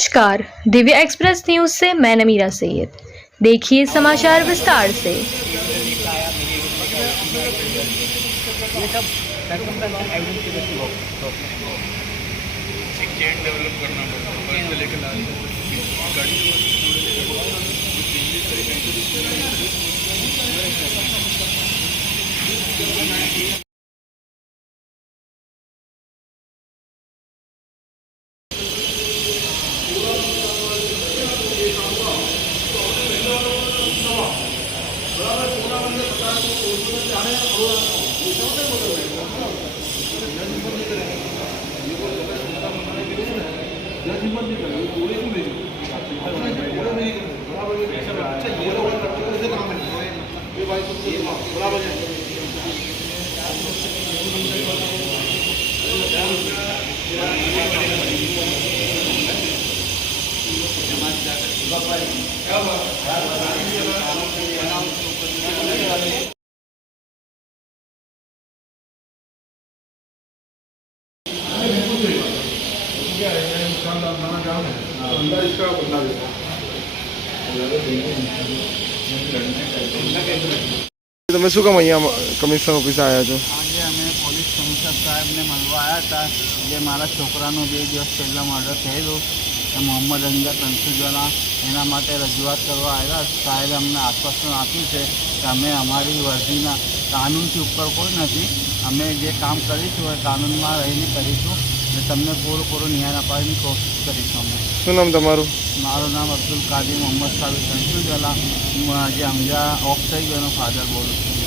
नमस्कार, Divya express news से मैं नमीरा सैयद। देखिए समाचार विस्तार से। તમે શું કામ અહીંયા કમિશનર ઓફિસે આવ્યા છો? આજે અમે પોલીસ કમિશનર સાહેબને મળવા આવ્યા હતા. જે મારા છોકરાનું 2 દિવસ પહેલાં મર્ડર થયેલું મોહમ્મદ અંગત તનસુરવાલા, એના માટે રજૂઆત કરવા આવ્યા. સાહેબે અમને આશ્વાસન આપ્યું છે કે અમે અમારી વર્દીના કાનૂનથી ઉપર કોઈ નથી. અમે જે કામ કરીશું એ કાનૂનમાં રહીને કરીશું અને તમને પૂરો ન્યાય અપાવવાની કોશિશ કરીશું. અમે શું નામ તમારું? મારું નામ અબ્દુલ કાદિર મોહમ્મદ સાબિર તનસુરવાલા, હું આજે અમજા ઓફ થઈ ગયો એનો ફાધર બોલું છું.